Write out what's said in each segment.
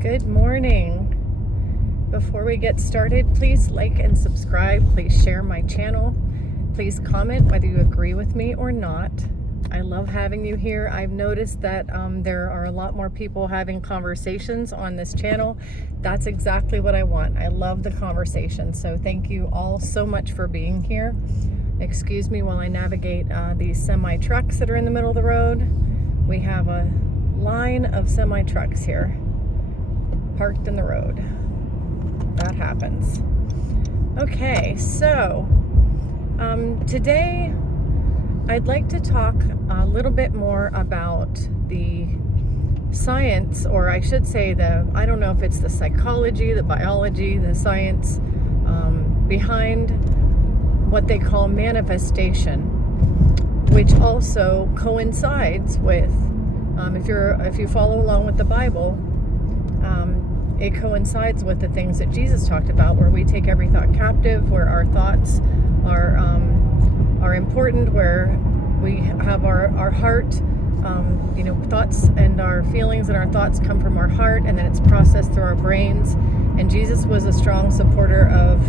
Good morning. Before we get started, please like and subscribe. Please share my channel. Please comment whether you agree with me or not. I love having you here. I've noticed that there are a lot more people having conversations on this channel. That's exactly what I want. I love the conversation. So thank you all so much for being here. Excuse me while I navigate these semi trucks that are in the middle of the road. We have a line of semi trucks here parked in the road. That happens. Okay, so today I'd like to talk a little bit more about the science, or I should say I don't know if it's the psychology, the biology, the science behind what they call manifestation, which also coincides with, if you follow along with the Bible, it coincides with the things that Jesus talked about, where we take every thought captive, where our thoughts are important, where we have our heart, thoughts and our feelings and our thoughts come from our heart, and then it's processed through our brains. And Jesus was a strong supporter of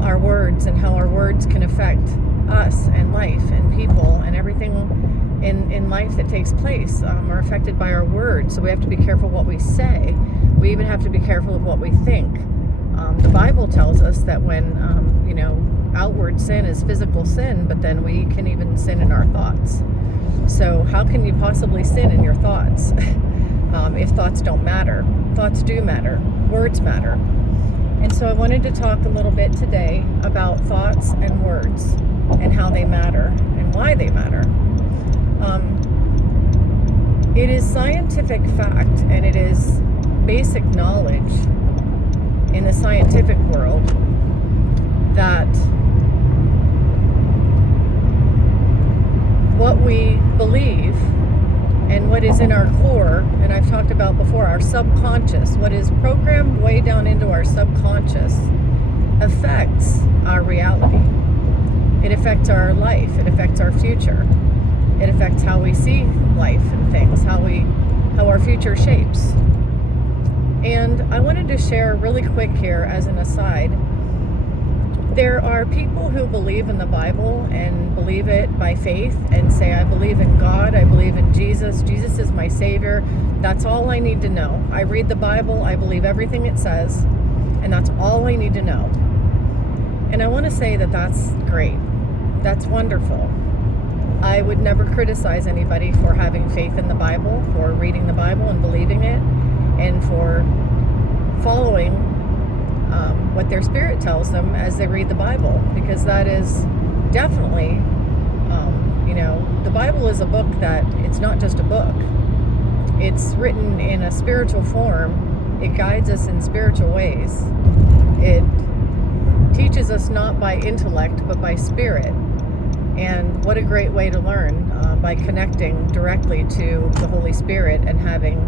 our words and how our words can affect us and life and people and everything in life that takes place are affected by our words. So we have to be careful what we say. We even have to be careful of what we think. The Bible tells us that when outward sin is physical sin, but then we can even sin in our thoughts. So how can you possibly sin in your thoughts if thoughts don't matter? Thoughts do matter. Words matter. And so I wanted to talk a little bit today about thoughts and words and how they matter and why they matter. It is scientific fact, and it is basic knowledge in the scientific world that what we believe and what is in our core, and I've talked about before, our subconscious, what is programmed way down into our subconscious, affects our reality. It affects our life. It affects our future. It affects how we see life and things, how our future shapes. And I wanted to share really quick here as an aside. There are people who believe in the Bible and believe it by faith and say, I believe in God, I believe in Jesus. Jesus is my Savior. That's all I need to know. I read the Bible, I believe everything it says, and that's all I need to know. And I want to say that that's great. That's wonderful. I would never criticize anybody for having faith in the Bible, for reading the Bible and believing it, and for following what their spirit tells them as they read the Bible, because that is definitely, the Bible is a book that, it's not just a book. It's written in a spiritual form. It guides us in spiritual ways. It teaches us not by intellect, but by spirit. And what a great way to learn, by connecting directly to the Holy Spirit and having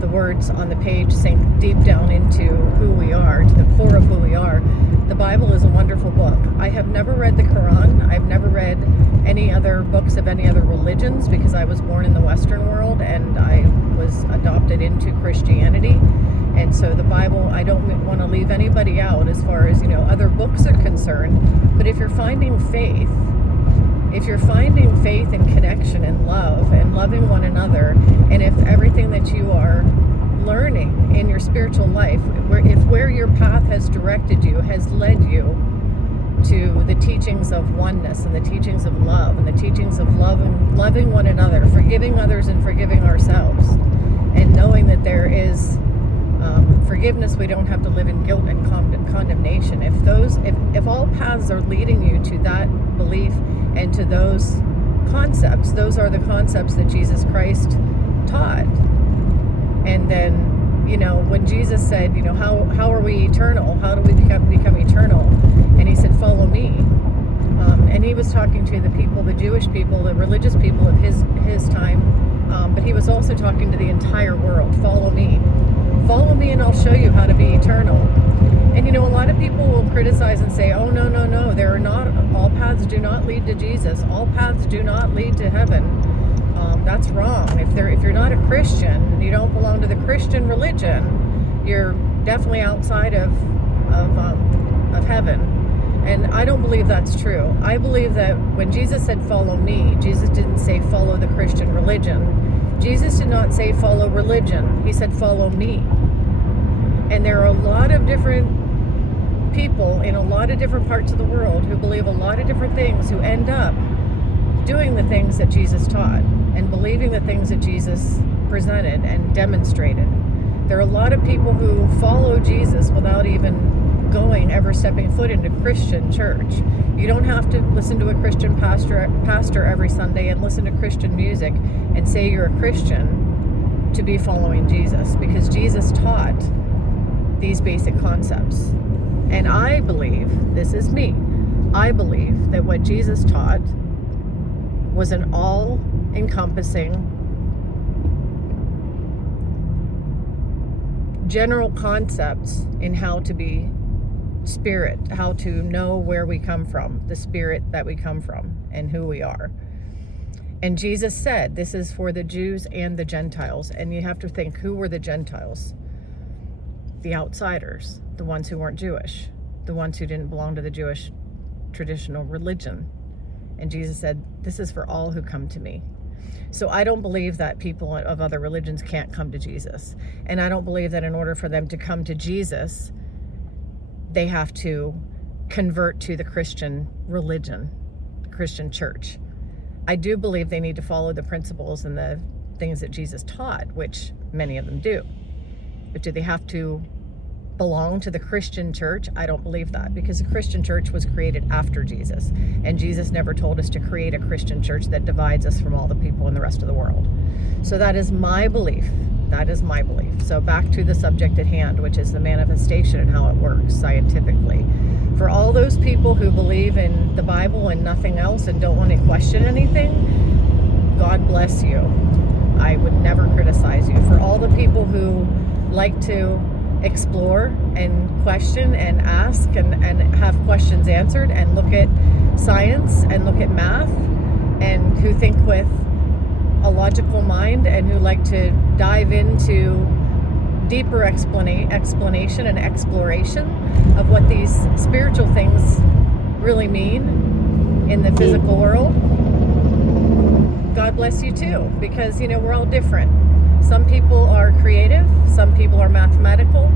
the words on the page sink deep down into who we are, to the core of who we are. The Bible is a wonderful book. I have never read the Quran. I've never read any other books of any other religions, because I was born in the Western world and I was adopted into Christianity. And so the Bible, I don't want to leave anybody out as far as, other books are concerned. But if you're finding faith, and connection and love and loving one another, and if everything that you are learning in your spiritual life, where your path has directed you, has led you to the teachings of oneness and the teachings of love and the teachings of loving one another, forgiving others and forgiving ourselves, and knowing that there is forgiveness, we don't have to live in guilt and condemnation. If all paths are leading you to that belief and to those concepts, those are the concepts that Jesus Christ taught. And then, when Jesus said, how are we eternal? How do we become eternal? And he said, follow me. And he was talking to the people, the Jewish people, the religious people of his time. But he was also talking to the entire world. Follow me. Follow me and I'll show you how to be eternal. And a lot of people will criticize and say, oh, no, all paths do not lead to Jesus. All paths do not lead to heaven. That's wrong. If you're not a Christian, you don't belong to the Christian religion, you're definitely outside of heaven. And I don't believe that's true. I believe that when Jesus said follow me, Jesus didn't say follow the Christian religion. Jesus did not say follow religion. He said follow me. And there are a lot of different people in a lot of different parts of the world who believe a lot of different things, who end up doing the things that Jesus taught and believing the things that Jesus presented and demonstrated. There are a lot of people who follow Jesus without even ever stepping foot into Christian church. You don't have to listen to a Christian pastor every Sunday and listen to Christian music and say you're a Christian to be following Jesus, because Jesus taught these basic concepts. And I believe, this is me, I believe that what Jesus taught was an all-encompassing general concepts in how to be spirit, how to know where we come from, the spirit that we come from, and who we are. And Jesus said, this is for the Jews and the Gentiles. And you have to think, who were the Gentiles? The outsiders, the ones who weren't Jewish, the ones who didn't belong to the Jewish traditional religion. And Jesus said, this is for all who come to me. So I don't believe that people of other religions can't come to Jesus. And I don't believe that in order for them to come to Jesus, they have to convert to the Christian religion, the Christian church. I do believe they need to follow the principles and the things that Jesus taught, which many of them do. But do they have to belong to the Christian church? I don't believe that, because the Christian church was created after Jesus. And Jesus never told us to create a Christian church that divides us from all the people in the rest of the world. So that is my belief. That is my belief. So back to the subject at hand, which is the manifestation and how it works scientifically. For all those people who believe in the Bible and nothing else and don't want to question anything, God bless you. I would never criticize you. For all the people who like to explore and question and ask and have questions answered and look at science and look at math, and who think with a logical mind and who like to dive into deeper explanation and exploration of what these spiritual things really mean in the physical world, God bless you too, because we're all different. Some people are creative, some people are mathematical,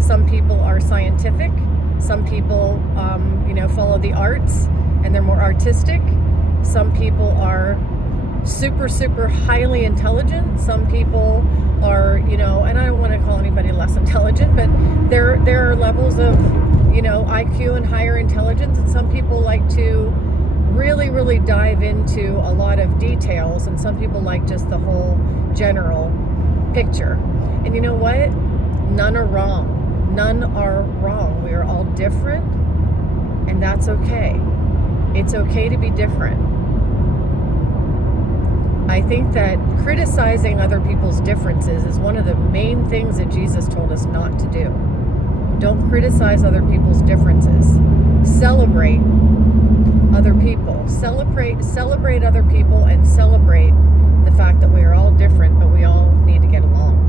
some people are scientific, some people follow the arts and they're more artistic, some people are super highly intelligent, some people are and I don't want to call anybody less intelligent, but there are levels of IQ and higher intelligence, and some people like to really dive into a lot of details, and some people like just the whole general picture. And you know what? None are wrong. None are wrong. We are all different, and that's okay. It's okay to be different. I think that criticizing other people's differences is one of the main things that Jesus told us not to do. Don't criticize other people's differences. Celebrate other people. Celebrate other people, and celebrate the fact that we are all different, but we all need to get along.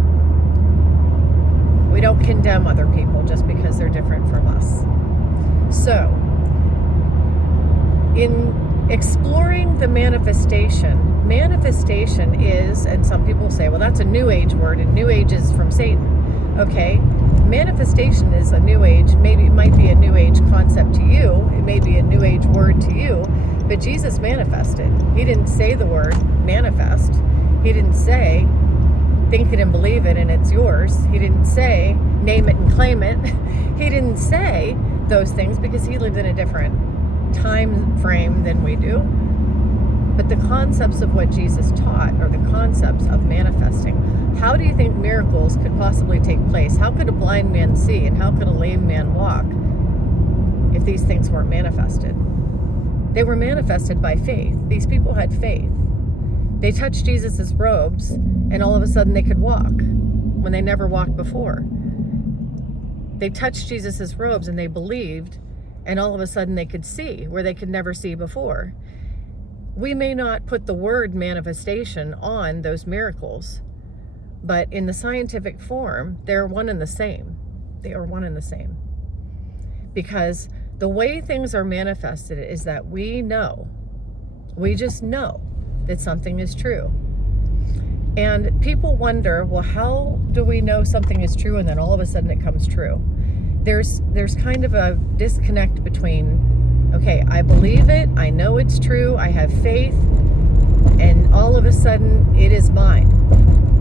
We don't condemn other people just because they're different from us. So, in exploring the manifestation is, and some people say, well, that's a New Age word, and New Age is from Satan. Okay, manifestation is a New Age. Maybe it might be a New Age concept to you. It may be a New Age word to you, but Jesus manifested. He didn't say the word manifest. He didn't say think it and believe it and it's yours. He didn't say name it and claim it. He didn't say those things because he lived in a different time frame than we do. But the concepts of what Jesus taught are the concepts of manifesting. How do you think miracles could possibly take place? How could a blind man see, and how could a lame man walk if these things weren't manifested? They were manifested by faith. These people had faith. They touched Jesus's robes, and all of a sudden they could walk when they never walked before. They touched Jesus's robes and they believed, and all of a sudden they could see where they could never see before. We may not put the word manifestation on those miracles, But in the scientific form, they're one and the same. They are one and the same. Because the way things are manifested is that we just know that something is true. And people wonder, well, how do we know something is true and then all of a sudden it comes true? There's kind of a disconnect between, okay, I believe it, I know it's true, I have faith, and all of a sudden it is mine.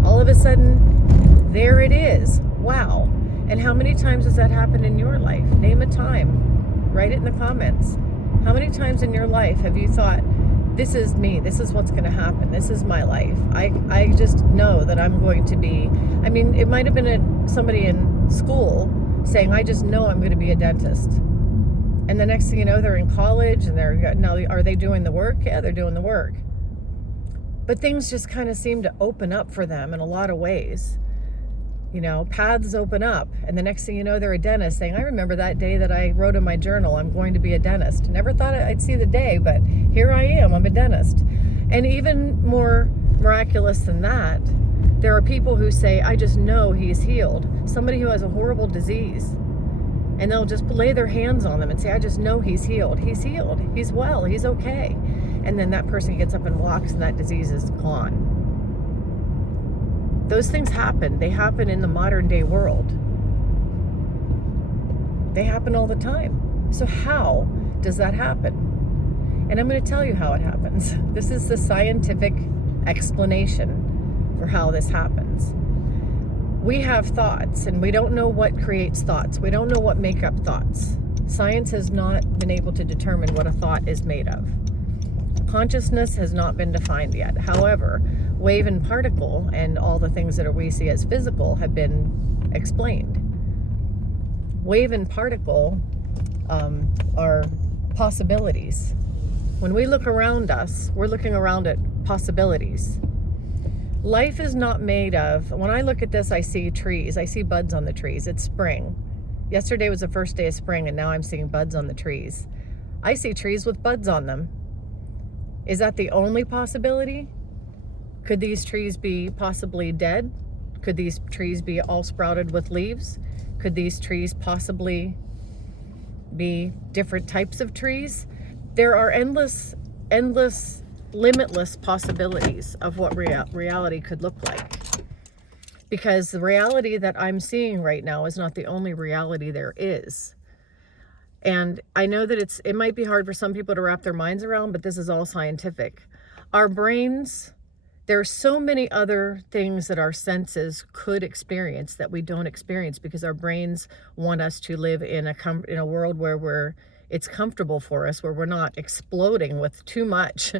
All of a sudden, there it is. Wow. And how many times has that happened in your life? Name a time. Write it in the comments. How many times in your life have you thought, this is me, this is what's going to happen, this is my life. I just know that I'm going to be, I mean, it might have been somebody in school saying, I just know I'm going to be a dentist. And the next thing you know, they're in college and now are they doing the work? Yeah, they're doing the work. But things just kind of seem to open up for them in a lot of ways. You know, paths open up, and the next thing you know, they're a dentist saying, I remember that day that I wrote in my journal, I'm going to be a dentist. Never thought I'd see the day, but here I am, I'm a dentist. And even more miraculous than that, there are people who say, I just know he's healed. Somebody who has a horrible disease, and they'll just lay their hands on them and say, I just know he's healed. He's healed. He's well. He's okay. And then that person gets up and walks, and that disease is gone. Those things happen. They happen in the modern day world. They happen all the time. So how does that happen? And I'm going to tell you how it happens. This is the scientific explanation for how this happens. We have thoughts, and we don't know what creates thoughts. We don't know what make up thoughts. Science has not been able to determine what a thought is made of. Consciousness has not been defined yet. However, wave and particle and all the things that we see as physical have been explained. Wave and particle are possibilities. When we look around us, we're looking around at possibilities. Life is not made of, when I look at this, I see trees. I see buds on the trees. It's spring. Yesterday was the first day of spring, and now I'm seeing buds on the trees. I see trees with buds on them. Is that the only possibility? Could these trees be possibly dead? Could these trees be all sprouted with leaves? Could these trees possibly be different types of trees? There are endless, limitless possibilities of what reality could look like. Because the reality that I'm seeing right now is not the only reality there is. And I know that it might be hard for some people to wrap their minds around, but this is all scientific. Our brains, there are so many other things that our senses could experience that we don't experience because our brains want us to live in a world where it's comfortable for us, where we're not exploding with too much.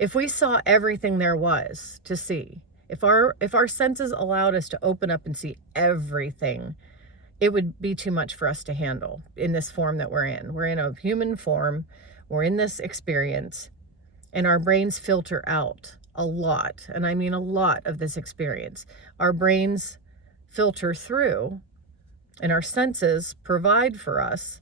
If we saw everything there was to see, if our senses allowed us to open up and see everything, it would be too much for us to handle in this form that we're in. We're in a human form. We're in this experience, and our brains filter out a lot. And I mean a lot of this experience. Our brains filter through, and our senses provide for us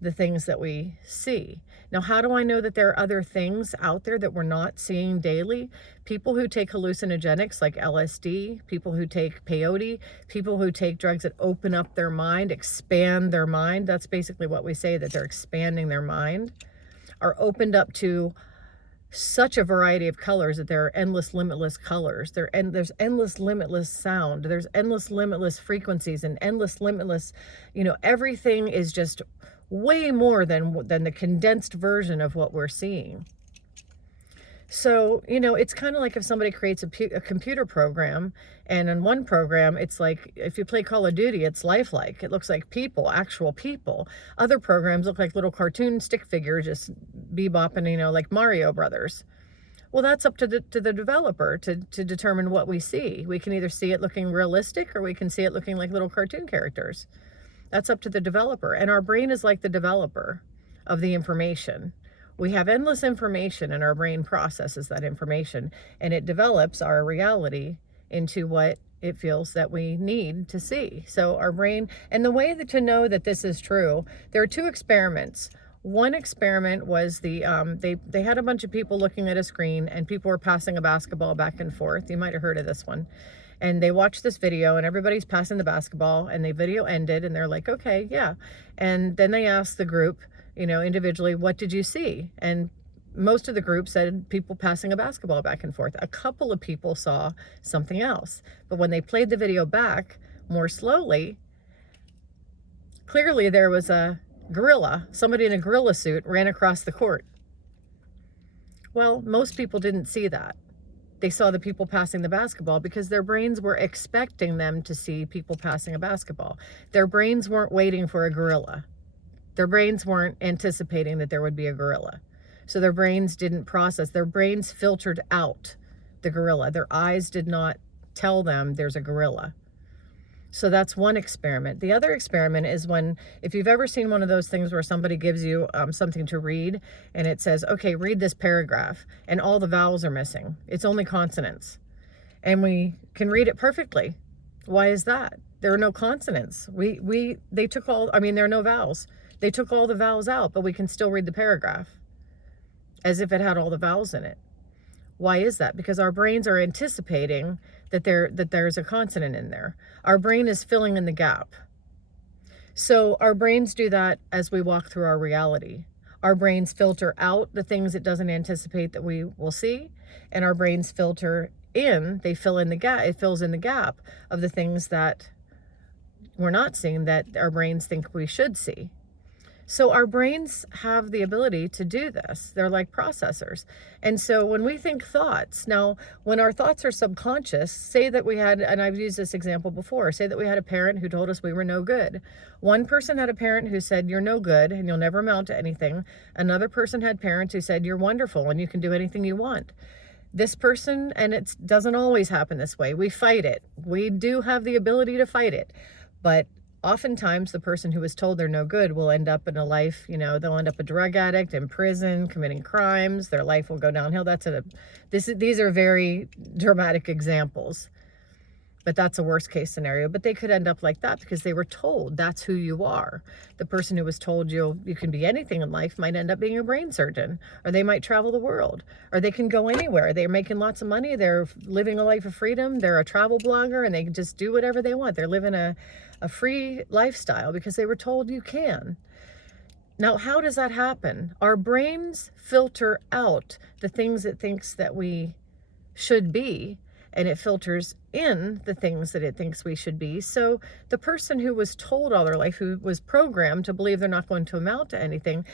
the things that we see. Now, how do I know that there are other things out there that we're not seeing daily? People who take hallucinogenics like LSD, people who take peyote, people who take drugs that open up their mind, expand their mind. That's basically what we say, that they're expanding their mind, are opened up to such a variety of colors that there are endless, limitless colors. There's endless, limitless sound. There's endless, limitless frequencies and endless, limitless, everything is just way more than the condensed version of what we're seeing. So, it's kind of like if somebody creates a computer program, and in one program, it's like, if you play Call of Duty, it's lifelike. It looks like people, actual people. Other programs look like little cartoon stick figures, just bebopping, like Mario Brothers. Well, that's up to the developer to determine what we see. We can either see it looking realistic, or we can see it looking like little cartoon characters. That's up to the developer. And our brain is like the developer of the information. We have endless information, and our brain processes that information, and it develops our reality into what it feels that we need to see. So our brain, and the way to know that this is true, there are two experiments. One experiment was they had a bunch of people looking at a screen, and people were passing a basketball back and forth. You might have heard of this one. And they watched this video and everybody's passing the basketball, and the video ended and they're like, okay, yeah. And then they asked the group, individually, what did you see? And most of the group said people passing a basketball back and forth. A couple of people saw something else. But when they played the video back more slowly, clearly there was a gorilla. Somebody in a gorilla suit ran across the court. Well, most people didn't see that. They saw the people passing the basketball because their brains were expecting them to see people passing a basketball. Their brains weren't waiting for a gorilla. Their brains weren't anticipating that there would be a gorilla. So their brains didn't process. Their brains filtered out the gorilla. Their eyes did not tell them there's a gorilla. So that's one experiment. The other experiment is if you've ever seen one of those things where somebody gives you something to read and it says, okay, read this paragraph, and all the vowels are missing. It's only consonants. And we can read it perfectly. Why is that? There are no consonants. There are no vowels. They took all the vowels out, but we can still read the paragraph as if it had all the vowels in it. Why is that? Because our brains are anticipating that there's a consonant in there. Our brain is filling in the gap. So our brains do that as we walk through our reality. Our brains filter out the things it doesn't anticipate that we will see, and our brains filter in, they fill in the gap, it fills in the gap of the things that we're not seeing that our brains think we should see. So our brains have the ability to do this. They're like processors. And so when we think thoughts, now when our thoughts are subconscious, say that we had, and I've used this example before, say that we had a parent who told us we were no good. One person had a parent who said, you're no good and you'll never amount to anything. Another person had parents who said, you're wonderful and you can do anything you want. This person, and it doesn't always happen this way, we fight it. We do have the ability to fight it. But oftentimes the person who was told they're no good will end up in a life, they'll end up a drug addict in prison, committing crimes. Their life will go downhill. These are very dramatic examples, but that's a worst case scenario. But they could end up like that because they were told that's who you are. The person who was told you can be anything in life might end up being a brain surgeon, or they might travel the world, or they can go anywhere. They're making lots of money. They're living a life of freedom. They're a travel blogger and they can just do whatever they want. They're living a free lifestyle because they were told you can. Now, how does that happen? Our brains filter out the things it thinks that we should be, and it filters in the things that it thinks we should be. So the person who was told all their life, who was programmed to believe they're not going to amount to anything,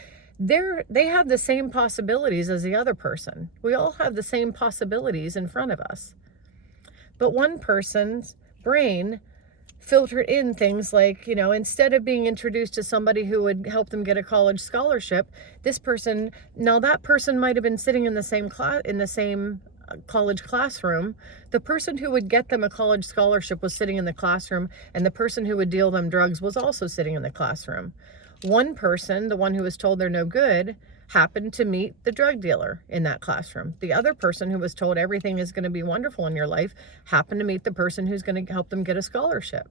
they have the same possibilities as the other person. We all have the same possibilities in front of us. But one person's brain filtered in things like, instead of being introduced to somebody who would help them get a college scholarship, that person might have been sitting in the same college classroom. The person who would get them a college scholarship was sitting in the classroom, and the person who would deal them drugs was also sitting in the classroom. One person, the one who was told they're no good, happened to meet the drug dealer in that classroom. The other person who was told everything is going to be wonderful in your life happened to meet the person who's going to help them get a scholarship.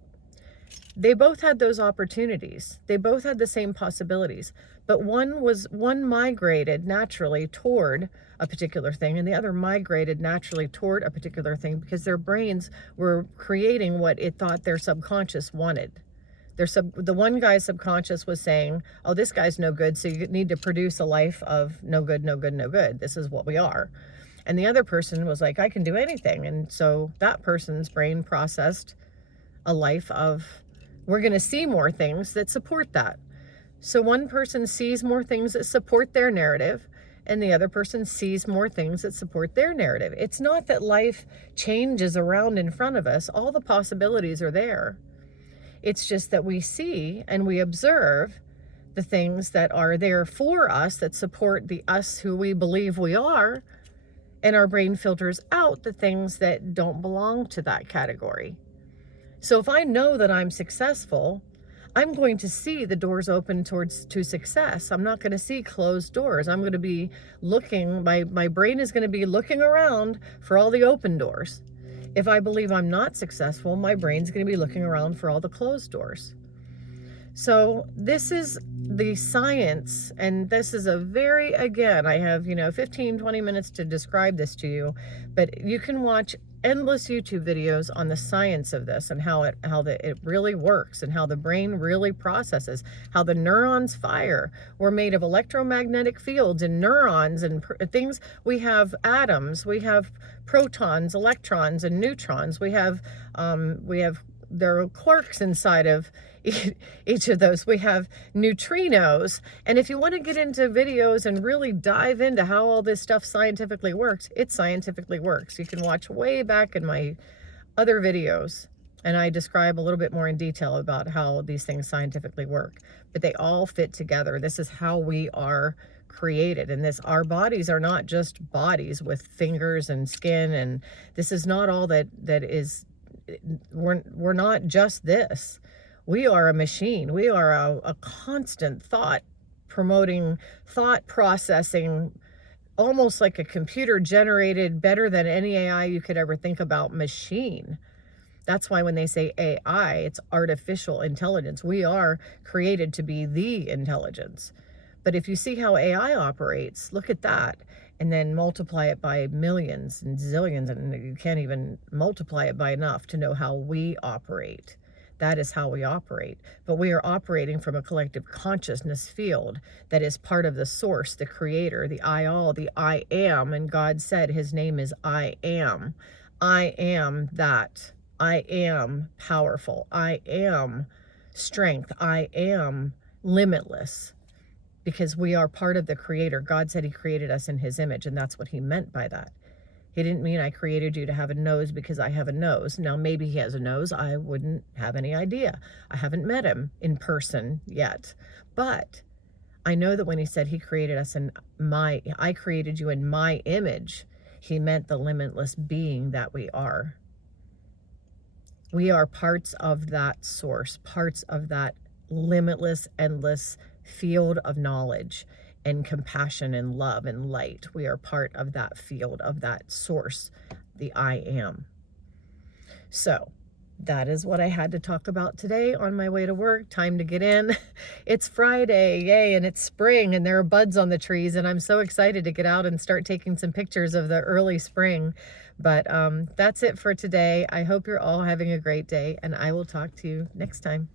They both had those opportunities. They both had the same possibilities, but one migrated naturally toward a particular thing, and the other migrated naturally toward a particular thing because their brains were creating what it thought their subconscious wanted. The one guy's subconscious was saying, oh, this guy's no good, so you need to produce a life of no good, no good, no good. This is what we are. And the other person was like, I can do anything. And so that person's brain processed a life of, we're going to see more things that support that. So one person sees more things that support their narrative, and the other person sees more things that support their narrative. It's not that life changes around in front of us. All the possibilities are there. It's just that we see and we observe the things that are there for us, that support the us who we believe we are, and our brain filters out the things that don't belong to that category. So if I know that I'm successful, I'm going to see the doors open to success. I'm not going to see closed doors. I'm going to be looking, my brain is going to be looking around for all the open doors. If I believe I'm not successful, my brain's going to be looking around for all the closed doors. So this is the science, and this is again, I have, 15, 20 minutes to describe this to you, but you can watch endless YouTube videos on the science of this and how it really works and how the brain really processes, how the neurons fire. We're made of electromagnetic fields and neurons and things. We have atoms, we have protons, electrons, and neutrons. We have there are quarks inside of each of those. We have neutrinos. And if you want to get into videos and really dive into how all this stuff scientifically works, it scientifically works. You can watch way back in my other videos, and I describe a little bit more in detail about how these things scientifically work. But they all fit together. This is how we are created. And our bodies are not just bodies with fingers and skin. And this is not all that is. We're not just this. We are a machine. We are a constant thought processing, almost like a computer generated, better than any AI you could ever think about machine. That's why when they say AI, it's artificial intelligence. We are created to be the intelligence. But if you see how AI operates, look at that, and then multiply it by millions and zillions, and you can't even multiply it by enough to know how we operate. That is how we operate. But we are operating from a collective consciousness field that is part of the source, the creator, the I all, the I am. And God said his name is I am. I am that. I am powerful. I am strength. I am limitless. Because we are part of the creator. God said he created us in his image, and that's what he meant by that. He didn't mean I created you to have a nose because I have a nose. Now, maybe he has a nose. I wouldn't have any idea. I haven't met him in person yet. But I know that when he said he created us I created you in my image, he meant the limitless being that we are. We are parts of that source, parts of that limitless, endless field of knowledge and compassion and love and light. We are part of that field, of that source, the I am. So that is what I had to talk about today on my way to work. Time to get in. It's Friday, yay, and it's spring, and there are buds on the trees, and I'm so excited to get out and start taking some pictures of the early spring. But that's it for today. I hope you're all having a great day, and I will talk to you next time.